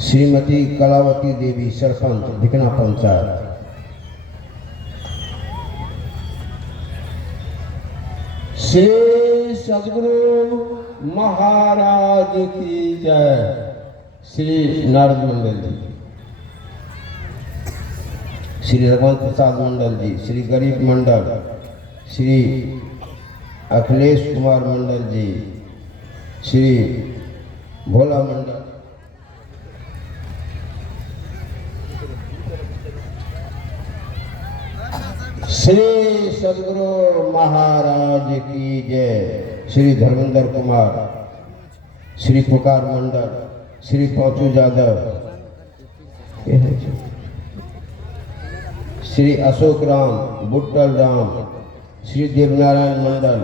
श्रीमती कलावती देवी सरपंच धिकना पंचायत। श्री सद्गुरु महाराज की जय। श्री नारद मंडल जी, श्री रघुवंश प्रसाद मंडल जी, श्री गरीब मंडल, श्री अखिलेश कुमार मंडल जी, श्री भोला मंडल, श्री सद्गुरु महाराज की जय। श्री धर्मेंद्र कुमार, श्री पुकार मंडल, श्री पांचू यादव, श्री अशोक राम, बुट्टल राम, श्री देवनारायण मंडल,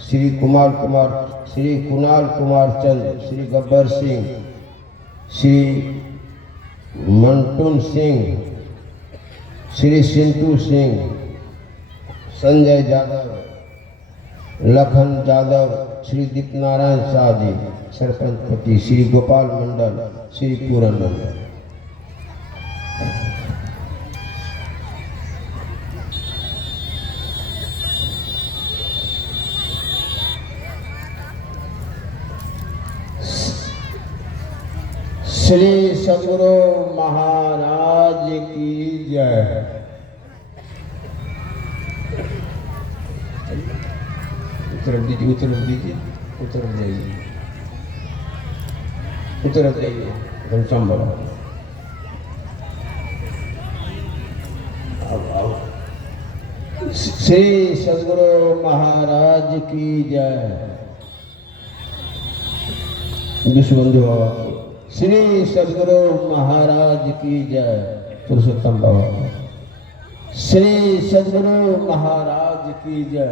श्री कुमार कुमार, श्री कुणाल कुमार चंद, श्री गब्बर सिंह, श्री मंटून सिंह, श्री सिंटू सिंह, संजय यादव, लखन यादव, श्री दीपनारायण शाह जी सरपंच पति, श्री गोपाल मंडल, श्री पूरन मंडल। श्री सद्गुरु महाराज की जय। उतरफ दीजिए, उतरफ दीजिए, उतरफ जाइए, उतरफ जाइए, घनश्याम बाबा आओ। श्री सद्गुरु महाराज की जय। विश्वबंधु बाबा, श्री सद्गुरु महाराज की जय। पुरुषोत्तम बाबा, श्री सद्गुरु महाराज की जय।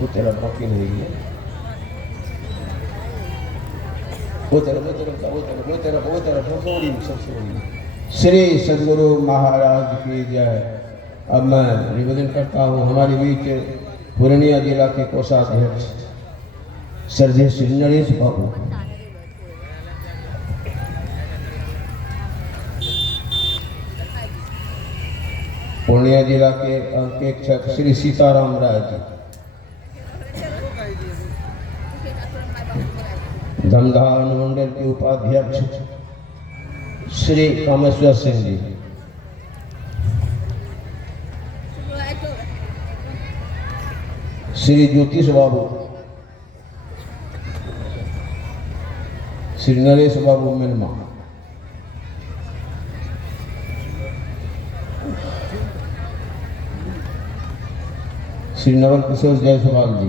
वो तेरा बाकी नहीं है, वो तेरा श्री सद्गुरु महाराज की जय। अब मैं निवेदन करता हूँ हमारे बीच पूर्णिया जिला के कोषाध्यक्ष श्रद्धेय श्री नरेश बाबू, पूर्णिया जिला के अंकेक्षक श्री सीताराम राय जी, धमधा अनुमंडल के उपाध्यक्ष श्री कामेश्वर सिंह जी, श्री ज्योतिष बाबू, श्री नरेश बाबू मिनमा, श्री नवल किशोर जायसवाल जी,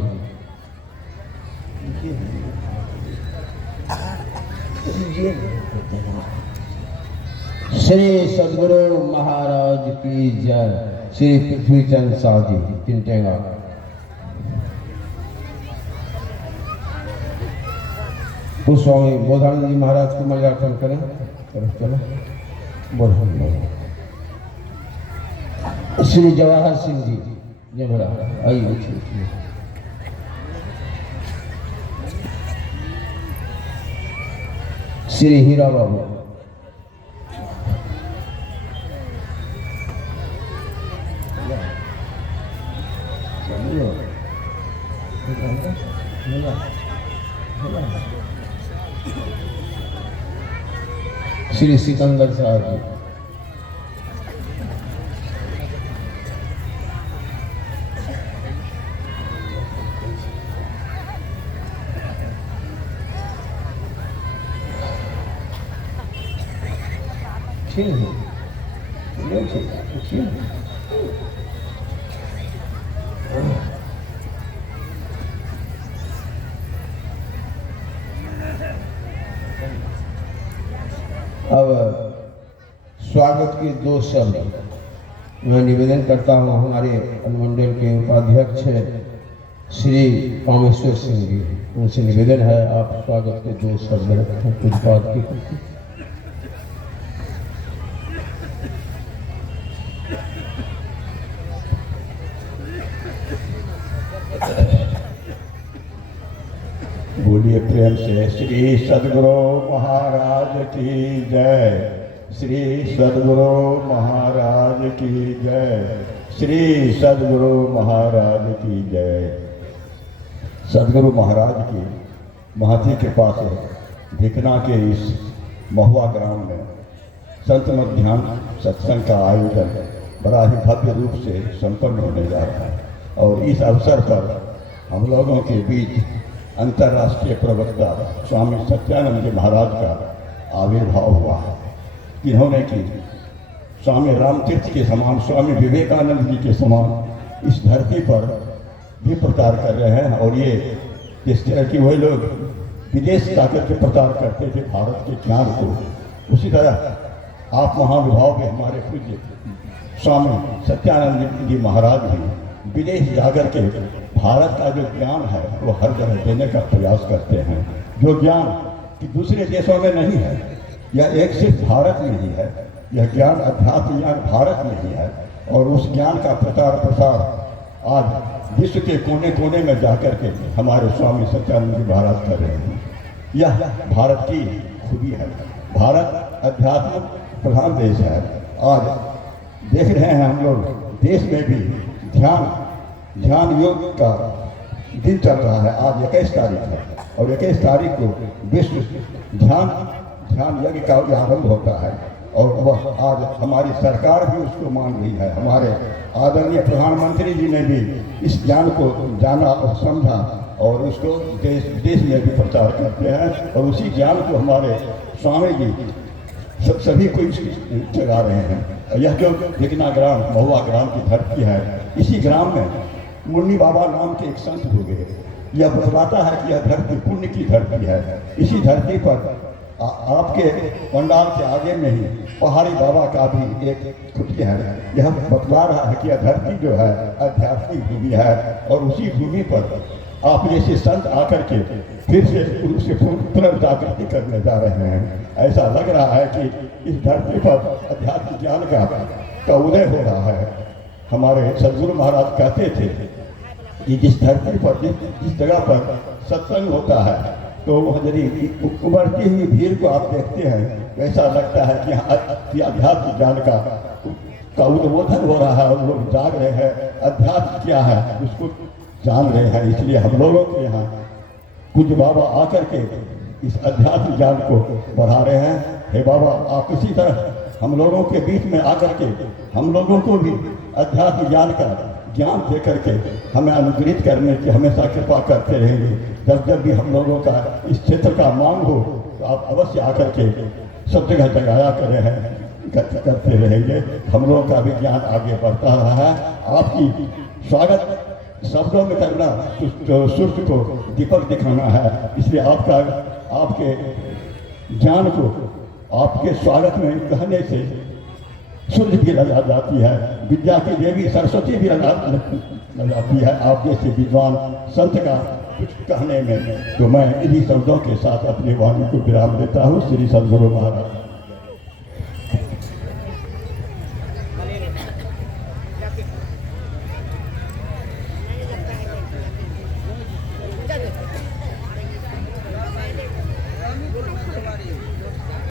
श्री सद्गुरु महाराज की जय। श्री पृथ्वीचंद शाह जी तिनटेगा, स्वामी बोधानंद जी महाराज को मल्यार्पण करें। चलो बोधानंद। श्री जवाहर सिंह जी जमरा आइए। श्री हीरा बाबू, श्री सिकंदर साहब जी, अब स्वागत के दो शब्द मैं निवेदन करता हूँ हमारे अनुमंडल के उपाध्यक्ष श्री कामेश्वर सिंह जी, उनसे निवेदन है आप स्वागत के दो शब्द रखें कुछ बात की। प्रेम से श्री सद्गुरु महाराज की जय। श्री सद्गुरु महाराज की जय। श्री सद्गुरु महाराज की जय। सद्गुरु महाराज की महती कृपा से भिकना के इस महुआ ग्राम में संत ध्यान सत्संग का आयोजन बड़ा ही भव्य रूप से संपन्न होने जा रहा है। और इस अवसर पर हम लोगों के बीच अंतर्राष्ट्रीय प्रवक्ता स्वामी सत्यानंद जी महाराज का आविर्भाव हुआ है, जिन्होंने कि स्वामी रामतीर्थ के समान, स्वामी विवेकानंद जी के समान इस धरती पर भी प्रचार कर रहे हैं। और ये जिस तरह की वही लोग विदेश जाकर के प्रचार करते थे भारत के ज्ञान को, उसी तरह आप महानुभाव के हमारे पूज्य स्वामी सत्यानंद जी महाराज भी विदेश जाकर के भारत का जो ज्ञान है वो हर जगह देने का प्रयास करते हैं। जो ज्ञान कि दूसरे देशों में नहीं है, यह एक सिर्फ भारत में ही है। यह ज्ञान, अध्यात्म ज्ञान भारत में ही है। और उस ज्ञान का प्रचार प्रसार आज विश्व के कोने कोने में जाकर के हमारे स्वामी सत्यानंद जी महाराज कर रहे हैं। यह भारत की खूबी है। भारत अध्यात्म प्रधान देश है। आज देख रहे हैं हम लोग देश में भी ध्यान योग का दिन चल रहा है। आज 21 तारीख है और 21 तारीख को विश्व ध्यान यज्ञ का आरंभ होता है। और वह आज हमारी सरकार भी उसको मान रही है। हमारे आदरणीय प्रधानमंत्री जी ने भी इस ज्ञान को जाना और समझा और उसको देश विदेश में भी प्रचार करते हैं। और उसी ज्ञान को हमारे स्वामी जी सभी को जगा रहे हैं। यह जो भिकना ग्राम, महुआ ग्राम की धरती है, इसी ग्राम में मुन्नी बाबा नाम के एक संत हो गए। यह बतलाता है कि यह धरती पुण्य की धरती है। इसी धरती पर आपके पंडाल के आगे में ही पहाड़ी बाबा का भी एक कुटिया है। यह बतला रहा है कि यह धरती जो है आध्यात्मिक भूमि है। और उसी भूमि पर आप जैसे संत आकर के फिर से उससे पुनर्जागृति करने जा रहे हैं। ऐसा लग रहा है कि इस धरती पर अध्यात्म ज्ञान का उदय हो रहा है। हमारे सद्गुरु महाराज कहते थे कि जिस धरती पर जिस जगह पर सत्संग होता है तो वह यदि उभरती हुई भीड़ को आप देखते हैं, वैसा लगता है कि अध्यात्म ज्ञान का उद्बोधन हो रहा है और लोग जाग रहे हैं। अध्यात्म क्या है उसको जान रहे हैं। इसलिए हम लोगों के यहाँ पूज्य बाबा आकर के इस अध्यात्म ज्ञान को बढ़ा रहे हैं। हे बाबा, आप इसी तरह हम लोगों के बीच में आकर के हम लोगों को भी अध्यात्म ज्ञान का ज्ञान दे करके हमें अनुग्रहित करने की हमेशा कृपा करते रहेंगे। जब भी हम लोगों का इस क्षेत्र का मांग हो तो आप अवश्य आकर के सब जगह जगाया करते रहेंगे। हम लोगों का भी ज्ञान आगे बढ़ता रहा है। आपकी स्वागत शब्दों में करना तो सूर्य को दीपक दिखाना है। इसलिए आपके ज्ञान को आपके स्वागत में कहने से सूर्य भी लगा जाती है, विद्या की देवी सरस्वती भी लगा जाती है। आप जैसे विद्वान संत का कुछ कहने में तो मैं इन्हीं शब्दों के साथ अपनी वाणी को विराम देता हूँ। श्री सद्गुरु महाराज।